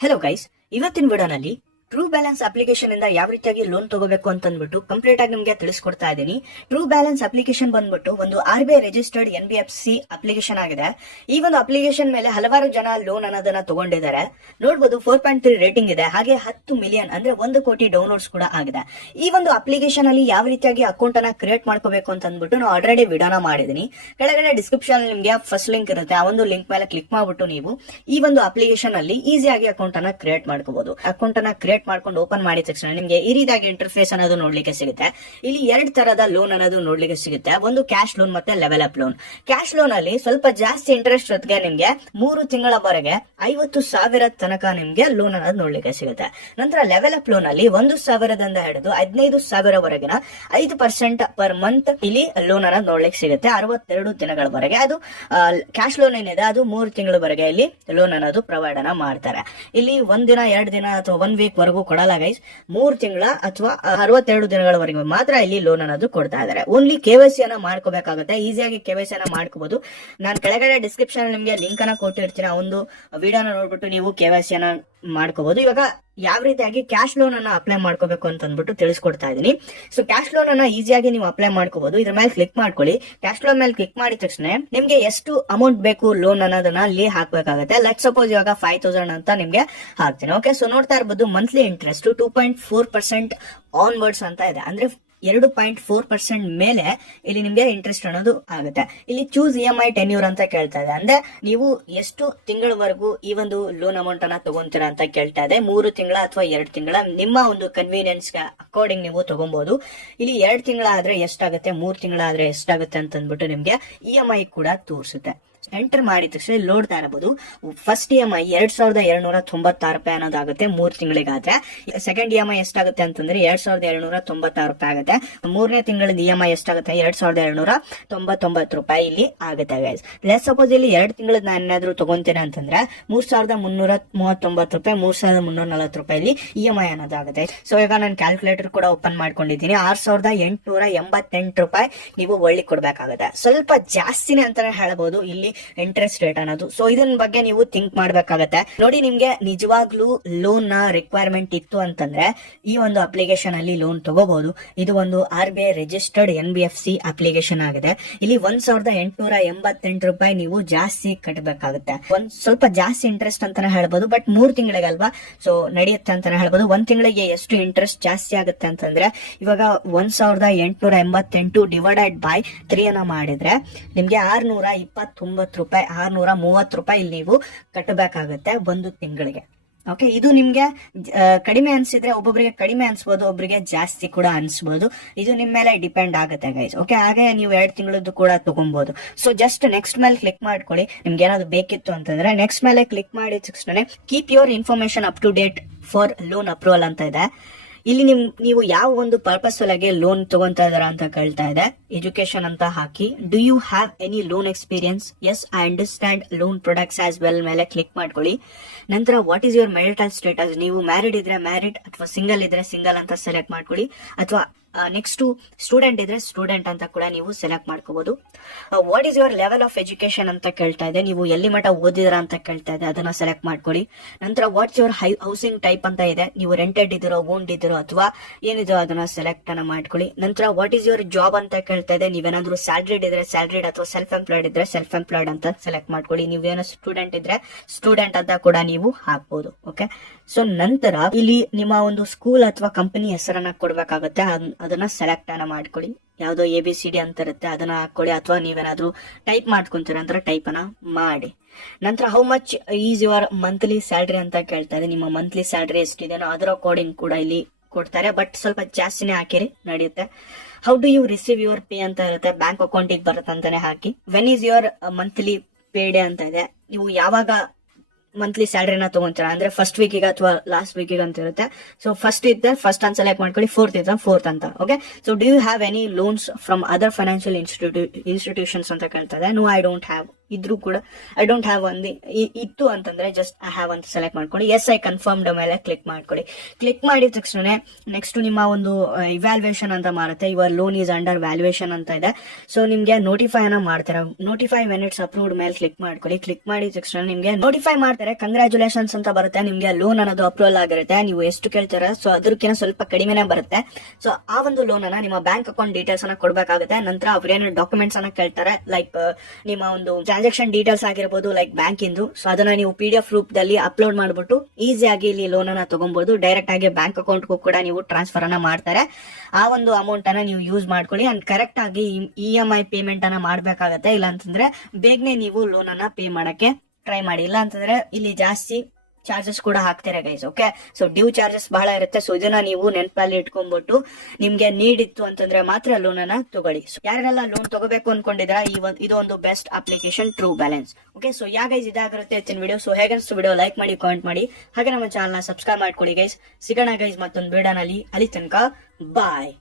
Hello guys, ಇವತ್ತಿನ ವಿಡಿಯೋನಲ್ಲಿ true balance application ಇಂದ ಯಾವ ರೀತಿಯಾಗಿ ಲೋನ್ ತಗೋಬೇಕು ಅಂತ ಅಂದ್ಬಿಟ್ಟು ಕಂಪ್ಲೀಟ್ ಆಗಿ ನಿಮಗೆ ತಿಳಿಸ್ಕೊಡ್ತಾ ಇದ್ದೀನಿ. ಟ್ರೂ ಬ್ಯಾಲೆನ್ಸ್ ಅಪ್ಲಿಕೇಶನ್ ಬಂದ್ಬಿಟ್ಟು ಒಂದು RBI ರಿಜಿಸ್ಟರ್ಡ್ NBFC ಅಪ್ಲಿಕೇಶನ್ ಆಗಿದೆ. ಈ ಒಂದು ಅಪ್ಲಿಕೇಶನ್ ಮೇಲೆ ಹಲವಾರು ಜನ ಲೋನ್ ಅನ್ನೋದನ್ನ ತಗೊಂಡಿದ್ದಾರೆ. ನೋಡಬಹುದು 4.3 ರೇಟಿಂಗ್ ಇದೆ, ಹಾಗೆ 10 ಮಿಲಿಯನ್ ಅಂದ್ರೆ 1 ಕೋಟಿ ಡೌನ್ಲೋಡ್ಸ್ ಕೂಡ ಆಗಿದೆ. ಈ ಒಂದು ಅಪ್ಲಿಕೇಶನ್ ಅಲ್ಲಿ ಯಾವ ರೀತಿಯಾಗಿ ಅಕೌಂಟ್ ಅನ್ನ ಕ್ರಿಯೇಟ್ ಮಾಡ್ಕೋಬೇಕು ಅಂತ ಅಂದ್ಬಿಟ್ಟು ನಾನು ಆಲ್ರೆಡಿ ವಿಡಿಯೋನ ಮಾಡಿದೀನಿ. ಕೆಳಗಡೆ ಡಿಸ್ಕ್ರಿಪ್ಷನ್ ನಿಮಗೆ ಫಸ್ಟ್ ಲಿಂಕ್ ಇರುತ್ತೆ, ಆ ಒಂದು ಲಿಂಕ್ ಮೇಲೆ ಕ್ಲಿಕ್ ಮಾಡ್ಬಿಟ್ಟು ನೀವು ಈ ಒಂದು ಅಪ್ಲಿಕೇಶನ್ ಅಲ್ಲಿ ಈಸಿಯಾಗಿ ಅಕೌಂಟ್ ಅನ್ನ ಕ್ರಿಯೇಟ್ ಮಾಡ್ಕೋಬಹುದು. ಅಕೌಂಟ್ ಅನ್ನ ಕ್ರಿಯೇಟ್ ಮಾಡ್ಕೊಂಡು ಓಪನ್ ಮಾಡಿದ ತಕ್ಷಣ ನಿಮಗೆ ಈ ರೀತಿಯಾಗಿ ಇಂಟರ್ಫೇಸ್ ಅನ್ನೋದು ನೋಡ್ಲಿಕ್ಕೆ ಸಿಗುತ್ತೆ. ಇಲ್ಲಿ 2 ತರದ ಲೋನ್ ಅನ್ನೋದು ನೋಡ್ಲಿಕ್ಕೆ ಸಿಗುತ್ತೆ, ಒಂದು ಕ್ಯಾಶ್ ಲೋನ್ ಮತ್ತೆ level up loan. Cash loan ಅಲ್ಲಿ ಸ್ವಲ್ಪ ಜಾಸ್ತಿ ಇಂಟ್ರೆಸ್ಟ್ ಜೊತೆಗೆ ನಿಮ್ಗೆ 3 ತಿಂಗಳವರೆಗೆ 50,000 ತನಕ ನಿಮ್ಗೆ ಲೋನ್ ಅನ್ನೋದು ನೋಡ್ಲಿಕ್ಕೆ ಸಿಗುತ್ತೆ. ನಂತರ ಲೆವೆಲ್ ಅಪ್ ಲೋನ್ ಅಲ್ಲಿ 1,000ದಿಂದ ಹಿಡಿದು 15,000 ವರೆಗಿನ 5% ಪರ್ ಮಂತ್ ಇಲ್ಲಿ ಲೋನ್ ಅನ್ನೋದು ನೋಡ್ಲಿಕ್ಕೆ ಸಿಗುತ್ತೆ 62 ದಿನಗಳವರೆಗೆ. ಅದು ಕ್ಯಾಶ್ ಲೋನ್ ಏನಿದೆ ಅದು 3 ತಿಂಗಳವರೆಗೆ ಇಲ್ಲಿ ಲೋನ್ ಅನ್ನೋದು ಪ್ರೊವೈಡ್ ಅನ್ನ ಮಾಡ್ತಾರೆ. ಇಲ್ಲಿ 1 ದಿನ 2 ದಿನ ಅಥವಾ 1 ವೀಕ್ ವರೆಗೂ ಕೊಡಲ್ಲ ಗೈಸ್, 3 ತಿಂಗಳ ಅಥವಾ 62 ದಿನಗಳವರೆಗೆ ಮಾತ್ರ ಇಲ್ಲಿ ಲೋನ್ ಅನ್ನೋದು ಕೊಡ್ತಾ ಇದ್ದಾರೆ. ಓನ್ಲಿ KYC ಅನ್ನ ಮಾಡ್ಕೋಬೇಕಾಗುತ್ತೆ, ಈಸಿಯಾಗಿ KYC ಅನ್ನ ಮಾಡ್ಕೋಬಹುದು. ನಾನು ಕೆಳಗಡೆ ಡಿಸ್ಕ್ರಿಪ್ಷನ್ ನಿಮ್ಗೆ ಲಿಂಕ್ ಅನ್ನ ಕೊಟ್ಟಿರ್ತೀನಿ, ಆ ಒಂದು ವಿಡಿಯೋನ ನೋಡ್ಬಿಟ್ಟು ನೀವು KYC ಅನ್ನ ಮಾಡ್ಕೋಬಹುದು. ಇವಾಗ ಯಾವ ರೀತಿಯಾಗಿ ಕ್ಯಾಶ್ ಲೋನ್ ಅನ್ನ ಅಪ್ಲೈ ಮಾಡ್ಕೋಬೇಕು ಅಂತ ಅಂದ್ಬಿಟ್ಟು ತಿಳಿಸ್ಕೊಡ್ತಾ ಇದೀನಿ. ಸೊ ಕ್ಯಾಶ್ ಲೋನ್ ಅನ್ನ ಈಸಿಯಾಗಿ ನೀವು ಅಪ್ಲೈ ಮಾಡ್ಕೋಬಹುದು. ಇದ್ರ ಮೇಲೆ ಕ್ಲಿಕ್ ಮಾಡ್ಕೊಳ್ಳಿ. ಕ್ಯಾಶ್ ಲೋನ್ ಮೇಲೆ ಕ್ಲಿಕ್ ಮಾಡಿದ ತಕ್ಷಣ ನಿಮ್ಗೆ ಎಷ್ಟು ಅಮೌಂಟ್ ಬೇಕು ಲೋನ್ ಅನ್ನೋದನ್ನ ಅಲ್ಲಿ ಹಾಕ್ಬೇಕಾಗುತ್ತೆ. ಲೆಟ್ ಸಪೋಸ್ ಇವಾಗ 5,000 ಅಂತ ನಿಮ್ಗೆ ಹಾಕ್ತೀನಿ. ಓಕೆ, ಸೊ ನೋಡ್ತಾ ಇರಬಹುದು ಮಂತ್ಲಿ ಇಂಟ್ರೆಸ್ಟ್ 2.4% ಆನ್ವರ್ಡ್ಸ್ ಅಂತ ಇದೆ, ಅಂದ್ರೆ 2.4% ಮೇಲೆ ಇಲ್ಲಿ ನಿಮ್ಗೆ ಇಂಟ್ರೆಸ್ಟ್ ಅನ್ನೋದು ಆಗುತ್ತೆ. ಇಲ್ಲಿ ಚೂಸ್ EMI ಟೆನ್ಯೂರ್ ಅಂತ ಕೇಳ್ತಾ ಇದೆ, ಅಂದ್ರೆ ನೀವು ಎಷ್ಟು ತಿಂಗಳವರೆಗೂ ಈ ಒಂದು ಲೋನ್ ಅಮೌಂಟ್ ಅನ್ನ ತಗೊಂತೀರಾ ಅಂತ ಕೇಳ್ತಾ ಇದೆ. 3 ತಿಂಗಳ ಅಥವಾ 2 ತಿಂಗಳ ನಿಮ್ಮ ಒಂದು ಕನ್ವೀನಿಯನ್ಸ್ ಅಕಾರ್ಡಿಂಗ್ ನೀವು ತಗೊಬಹುದು. ಇಲ್ಲಿ 2 ತಿಂಗಳ ಆದ್ರೆ ಎಷ್ಟಾಗುತ್ತೆ, 3 ತಿಂಗಳ ಆದ್ರೆ ಎಷ್ಟಾಗುತ್ತೆ ಅಂತ ಅಂದ್ಬಿಟ್ಟು ನಿಮ್ಗೆ EMI ಕೂಡ ತೋರಿಸುತ್ತೆ. ಎಂಟರ್ ಮಾಡಿದ ತಕ್ಷಣ ನೋಡ್ತಾ ಇರಬಹುದು ಫಸ್ಟ್ EMI 2,296 ರೂಪಾಯಿ ಅನ್ನೋದಾಗುತ್ತೆ 3 ತಿಂಗಳಿಗಾದ್ರೆ. ಸೆಕೆಂಡ್ EMI ಎಷ್ಟಾಗುತ್ತೆ ಅಂತಂದ್ರೆ 2,296 ರೂಪಾಯಿ ಆಗುತ್ತೆ. 3ನೇ ತಿಂಗಳದ EMI ಎಷ್ಟಾಗುತ್ತೆ 2,299 ರೂಪಾಯಿ ಇಲ್ಲಿ ಆಗುತ್ತೆ ಗೈಸ್. ಲೆಟ್ ಸಪೋಸ್ ಇಲ್ಲಿ 2 ತಿಂಗಳದ ನಾನು ಏನಾದ್ರು ತಗೊಂತೇನೆ ಅಂತಂದ್ರೆ 3,339 ರೂಪಾಯಿ 3,340 ರೂಪಾಯಿ ಇಲ್ಲಿ EMI ಅನ್ನೋದಾಗುತ್ತೆ. ಸೊ ಈಗ ನಾನು ಕ್ಯಾಲ್ಕುಲೇಟರ್ ಕೂಡ ಓಪನ್ ಮಾಡ್ಕೊಂಡಿದ್ದೀನಿ. 6,888 ರೂಪಾಯಿ ನೀವು ಒಳ್ಳೆ ಕೊಡ್ಬೇಕಾಗುತ್ತೆ. ಸ್ವಲ್ಪ ಜಾಸ್ತಿನೇ ಅಂತಾನೆ ಹೇಳಬಹುದು ಇಲ್ಲಿ ಇಂಟ್ರೆಸ್ಟ್ ರೇಟ್ ಅನ್ನೋದು. ಸೊ ಇದನ್ನ ಬಗ್ಗೆ ನೀವು ಥಿಂಕ್ ಮಾಡ್ಬೇಕಾಗತ್ತೆ. ನೋಡಿ, ನಿಮ್ಗೆ ನಿಜವಾಗ್ಲೂ ಲೋನ್ ನ ರಿಕ್ವೈರ್ಮೆಂಟ್ ಇತ್ತು ಅಂತಂದ್ರೆ ಈ ಒಂದು ಅಪ್ಲಿಕೇಶನ್ ಅಲ್ಲಿ ಲೋನ್ ತಗೋಬಹುದು. ಇದು ಒಂದು RBI ರಿಜಿಸ್ಟರ್ಡ್ NBFC ಅಪ್ಲಿಕೇಶನ್ ಆಗಿದೆ. ಇಲ್ಲಿ 1,888 ರೂಪಾಯಿ ನೀವು ಜಾಸ್ತಿ ಕಟ್ಟಬೇಕಾಗುತ್ತೆ. ಸ್ವಲ್ಪ ಜಾಸ್ತಿ ಇಂಟ್ರೆಸ್ಟ್ ಅಂತಾನೆ ಹೇಳ್ಬೋದು, ಬಟ್ 3 ತಿಂಗಳಿಗಲ್ವಾ, ಸೊ ನಡೆಯುತ್ತೆ ಅಂತಾನೆ ಹೇಳ್ಬೋದು. 1 ತಿಂಗಳಿಗೆ ಎಷ್ಟು ಇಂಟ್ರೆಸ್ಟ್ ಜಾಸ್ತಿ ಆಗುತ್ತೆ ಅಂತಂದ್ರೆ ಇವಾಗ 1,888 ಡಿವೈಡೆಡ್ ಬೈ 3 ಅನ್ನ ಮಾಡಿದ್ರೆ ನಿಮ್ಗೆ 629 ರೂಪಾಯಿ 630 ರೂಪಾಯಿ ಇಲ್ಲಿ ನೀವು ಕಟ್ಟಬೇಕಾಗುತ್ತೆ 1 ತಿಂಗಳಿಗೆ. ಓಕೆ, ಇದು ನಿಮ್ಗೆ ಕಡಿಮೆ ಅನ್ಸಿದ್ರೆ ಒಬ್ಬೊಬ್ಬರಿಗೆ ಕಡಿಮೆ ಅನ್ಸ್ಬೋದು, ಒಬ್ಬರಿಗೆ ಜಾಸ್ತಿ ಕೂಡ ಅನ್ಸ್ಬೋದು. ಇದು ನಿಮ್ ಮೇಲೆ ಡಿಪೆಂಡ್ ಆಗುತ್ತೆ ಗೈಸ್. ಓಕೆ, ಹಾಗೆ ನೀವು 2 ತಿಂಗಳದ್ದು ಕೂಡ ತಗೊಬಹುದು. ಸೊ ಜಸ್ಟ್ ನೆಕ್ಸ್ಟ್ ಮೇಲೆ ಕ್ಲಿಕ್ ಮಾಡ್ಕೊಳ್ಳಿ. ನಿಮ್ಗೆ ಏನಾದ್ರು ಬೇಕಿತ್ತು ಅಂತಂದ್ರೆ ನೆಕ್ಸ್ಟ್ ಮೇಲೆ ಕ್ಲಿಕ್ ಮಾಡಿದ ತಕ್ಷಣ keep your information up to date for loan approval ಅಂತ ಇದೆ. ಇಲ್ಲಿ ನೀವು ಯಾವ ಒಂದು ಪರ್ಪಸ್ ಒಳಗೆ ಲೋನ್ ತಗೊಂತಾ ಇದಾರ ಅಂತ ಕೇಳ್ತಾ ಇದೆ. ಎಜುಕೇಶನ್ ಅಂತ ಹಾಕಿ. Do you have any loan experience? Yes, I understand loan products as well ಮೇಲೆ ಕ್ಲಿಕ್ ಮಾಡ್ಕೊಳ್ಳಿ. ನಂತರ what is your marital status? ನೀವು ಮ್ಯಾರಿಡ್ ಇದ್ರೆ ಮ್ಯಾರಿಡ್ ಅಥವಾ ಸಿಂಗಲ್ ಇದ್ರೆ ಸಿಂಗಲ್ ಅಂತ ಸೆಲೆಕ್ಟ್ ಮಾಡ್ಕೊಳ್ಳಿ. ಅಥವಾ ನೆಕ್ಸ್ಟ್ ಸ್ಟೂಡೆಂಟ್ ಇದ್ರೆ ಸ್ಟೂಡೆಂಟ್ ಅಂತ ಕೂಡ ನೀವು ಸೆಲೆಕ್ಟ್ ಮಾಡ್ಕೋಬಹುದು. What is your level of education ಅಂತ ಕೇಳ್ತಾ ಇದೆ. ನೀವು ಎಲ್ಲಿ ಮಟ್ಟ ಓದಿದ್ರ ಅಂತ ಕೇಳ್ತಾ ಇದೆ, ಅದನ್ನ ಸೆಲೆಕ್ಟ್ ಮಾಡ್ಕೊಳ್ಳಿ. ನಂತರ ವಾಟ್ಸ್ ಯುವರ್ ಹೌಸಿಂಗ್ ಟೈಪ್ ಅಂತ ಇದೆ. ನೀವು ರೆಂಟೆಡ್ ಇದ್ದೀರೋ, ಓನ್ಡ್ ಇದ್ದೀರೋ ಅಥವಾ ಏನಿದೋ ಅದನ್ನ ಸೆಲೆಕ್ಟ್ ಅನ್ನ ಮಾಡ್ಕೊಳ್ಳಿ. ನಂತರ ವಾಟ್ ಈಸ್ ಯುವರ್ ಜಾಬ್ ಅಂತ ಕೇಳ್ತಾ ಇದೆ. ನೀವೇನಾದ್ರೂ ಸ್ಯಾಲ್ರಿಡ್ ಇದ್ರೆ ಸ್ಯಾಲ್ರಿಡ್ ಅಥವಾ ಸೆಲ್ಫ್ ಎಂಪ್ಲಾಯ್ಡ್ ಇದ್ರೆ ಸೆಲ್ಫ್ ಎಂಪ್ಲಾಯ್ಡ್ ಅಂತ ಸೆಲೆಕ್ಟ್ ಮಾಡ್ಕೊಳ್ಳಿ. ನೀವೇನೋ ಸ್ಟೂಡೆಂಟ್ ಇದ್ರೆ ಸ್ಟೂಡೆಂಟ್ ಅಂತ ಕೂಡ ನೀವು ಹಾಕ್ಬಹುದು. ಓಕೆ, ಸೊ ನಂತರ ಇಲ್ಲಿ ನಿಮ್ಮ ಒಂದು ಸ್ಕೂಲ್ ಅಥವಾ ಕಂಪನಿ ಹೆಸರನ್ನ ಕೊಡ್ಬೇಕಾಗುತ್ತೆ, ಅದನ್ನ ಸೆಲೆಕ್ಟ್ ಅನ್ನ ಮಾಡ್ಕೊಳ್ಳಿ. ಯಾವ್ದೋ ABCD ಅಂತ ಇರುತ್ತೆ, ಅದನ್ನ ಹಾಕೊಳ್ಳಿ. ಅಥವಾ ನೀವೇನಾದ್ರೂ ಟೈಪ್ ಮಾಡ್ಕೊಂತೀರ ಅಂದ್ರೆ ಟೈಪ್ ಅನ್ನ ಮಾಡಿ. ನಂತರ how much is your monthly salary ಅಂತ ಕೇಳ್ತಾ ಇದೆ. ನಿಮ್ಮ ಮಂತ್ಲಿ ಸ್ಯಾಲ್ರಿ ಎಷ್ಟಿದೆನೋ ಅದರ ಅಕಾರ್ಡಿಂಗ್ ಕೂಡ ಇಲ್ಲಿ ಕೊಡ್ತಾರೆ, ಬಟ್ ಸ್ವಲ್ಪ ಜಾಸ್ತಿನೇ ಹಾಕಿರಿ ನಡೆಯುತ್ತೆ. How do you receive your pay ಅಂತ ಇರುತ್ತೆ, ಬ್ಯಾಂಕ್ ಅಕೌಂಟಿಗೆ ಬರುತ್ತೆ ಅಂತಾನೆ ಹಾಕಿ. When is your monthly payday ಅಂತ ಇದೆ. ನೀವು ಯಾವಾಗ ಮಂತ್ಲಿ ಸ್ಯಾಲರಿನ ತಗೊಂತೀರಾ ಅಂದ್ರೆ ಫಸ್ಟ್ ವೀಕಿಗೆ ಅಥವಾ ಲಾಸ್ಟ್ ವೀಕಿಗೆ ಅಂತ ಇರುತ್ತೆ. ಸೊ ಫಸ್ಟ್ ಇದ್ದರೆ ಫಸ್ಟ್ ಅಂತ ಸೆಲೆಕ್ಟ್ ಮಾಡ್ಕೊಳ್ಳಿ, ಫೋರ್ತ್ ಇದ್ದರೆ ಫೋರ್ತ್ ಅಂತ. Okay, so do you have any loans from other financial institutions ಅಂತ ಕೇಳ್ತಾ ಇದೆ. ನೋ, ಐ ಡೋಂಟ್ ಹ್ಯಾವ್ ಇದ್ರೂ ಕೂಡ ಐ ಡೋಂಟ್ ಹ್ಯಾವ್ ಒಂದು ಇತ್ತು ಅಂತಂದ್ರೆ ಜಸ್ಟ್ ಐ ಹ್ಯಾವ್ ಅಂತ ಸೆಲೆಕ್ಟ್ ಮಾಡ್ಕೊಳ್ಳಿ. ಎಸ್ ಐ ಕನ್ಫರ್ಮ್ಡ್ ಮೇಲೆ ಕ್ಲಿಕ್ ಮಾಡ್ಕೊಳ್ಳಿ. ಕ್ಲಿಕ್ ಮಾಡಿದ ತಕ್ಷಣ ನೆಕ್ಸ್ಟ್ ನಿಮ್ಮ ಒಂದು ಇವ್ಯಾಲ್ಯೂಯೇಷನ್ ಅಂತ ಮಾಡುತ್ತೆ. Your loan is under valuation ಅಂತ ಇದೆ. ಸೊ ನಿಮ್ಗೆ ನೋಟಿಫೈ ಅನ್ನ ಮಾಡ್ತಾರೆ. ನೋಟಿಫೈ ವೆನ್ ಇಟ್ಸ್ ಅಪ್ರೂವ್ಡ್ ಮೇಲೆ ಕ್ಲಿಕ್ ಮಾಡ್ಕೊಳ್ಳಿ. ಕ್ಲಿಕ್ ಮಾಡಿದ ತಕ್ಷಣ ನಿಮ್ಗೆ ನೋಟಿಫೈ ಮಾಡ್ತಾರೆ. ಕಂಗ್ರಾಚುಲೇಷನ್ಸ್ ಅಂತ ಬರುತ್ತೆ. ನಿಮ್ಗೆ ಲೋನ್ ಅನ್ನೋದು ಅಪ್ರೂವಲ್ ಆಗಿರುತ್ತೆ. ನೀವು ಎಷ್ಟು ಕೇಳ್ತೀರಾ ಸೊ ಅದಕ್ಕಿಂತ ಸ್ವಲ್ಪ ಕಡಿಮೆನೆ ಬರುತ್ತೆ. ಸೊ ಆ ಒಂದು ಲೋನ್ ಅನ್ನ ನಿಮ್ಮ ಬ್ಯಾಂಕ್ ಅಕೌಂಟ್ ಡೀಟೇಲ್ಸ್ ಅನ್ನ ಕೊಡ್ಬೇಕಾಗುತ್ತೆ. ನಂತರ ಅವ್ರೇನು ಡಾಕ್ಯುಮೆಂಟ್ಸ್ ಅನ್ನ ಕೇಳ್ತಾರೆ, ಲೈಕ್ ನಿಮ್ಮ ಒಂದು ಟ್ರಾನ್ಸಾಕ್ಷನ್ ಡೀಟೇಲ್ಸ್ ಆಗಿರ್ಬೋದು, ಲೈಕ್ ಬ್ಯಾಂಕ್ ಇಂದು. ಸೊ ಅದನ್ನ ನೀವು PDF ರೂಪದಲ್ಲಿ ಅಪ್ಲೋಡ್ ಮಾಡ್ಬಿಟ್ಟು ಈಸಿಯಾಗಿ ಇಲ್ಲಿ ಲೋನ್ ಅನ್ನ ತಗೊಬಹುದು. ಡೈರೆಕ್ಟ್ ಆಗಿ ಬ್ಯಾಂಕ್ ಅಕೌಂಟ್ಗೂ ಕೂಡ ನೀವು ಟ್ರಾನ್ಸ್ಫರ್ ಅನ್ನ ಮಾಡ್ತಾರೆ. ಆ ಒಂದು ಅಮೌಂಟ್ ಅನ್ನ ನೀವು ಯೂಸ್ ಮಾಡ್ಕೊಳ್ಳಿ. ಅಂಡ್ ಕರೆಕ್ಟ್ ಆಗಿ EMI ಪೇಮೆಂಟ್ ಅನ್ನ ಮಾಡ್ಬೇಕಾಗತ್ತೆ. ಇಲ್ಲ ಅಂತಂದ್ರೆ ಬೇಗನೆ ನೀವು ಲೋನ್ ಅನ್ನ ಪೇ ಮಾಡಕ್ಕೆ ಟ್ರೈ ಮಾಡಿ. ಇಲ್ಲ ಅಂತಂದ್ರೆ ಇಲ್ಲಿ ಜಾಸ್ತಿ ಚಾರ್ಜಸ್ ಕೂಡ ಹಾಕ್ತಾರೆ guys. Okay, so due charges ಬಹಳ ಇರುತ್ತೆ. ಸೊ ಇದನ್ನ ನೀವು ನೆನಪಲ್ಲಿ ಇಟ್ಕೊಂಡ್ಬಿಟ್ಟು ನಿಮ್ಗೆ ನೀಡ್ ಇತ್ತು ಅಂತಂದ್ರೆ ಮಾತ್ರ ಲೋನ್ ಅನ್ನ ತಗೊಳ್ಳಿ. ಸೊ ಯಾರೆಲ್ಲ ಲೋನ್ ತಗೋಬೇಕು ಅನ್ಕೊಂಡಿದ್ರ ಇದು ಒಂದು best application true balance. Okay, so yeah guys ಇದಾಗಿರುತ್ತೆ ಇತ್ತಿನ ವಿಡಿಯೋ. ಸೊ ಹೇಗನ್ಸ್ತು ವಿಡಿಯೋ ಲೈಕ್ ಮಾಡಿ, ಕಾಮೆಂಟ್ ಮಾಡಿ, ಹಾಗೆ ನಮ್ಮ ಚಾನಲ್ ನ ಸಬ್ಸ್ಕ್ರೈಬ್ ಮಾಡ್ಕೊಳ್ಳಿ ಗೈಸ್. ಸಿಗೋಣ ಗೈಸ್ ಮತ್ತೊಂದು ವಿಡಿಯೋನಲ್ಲಿ. ಅಲ್ಲಿ ತನಕ ಬಾಯ್.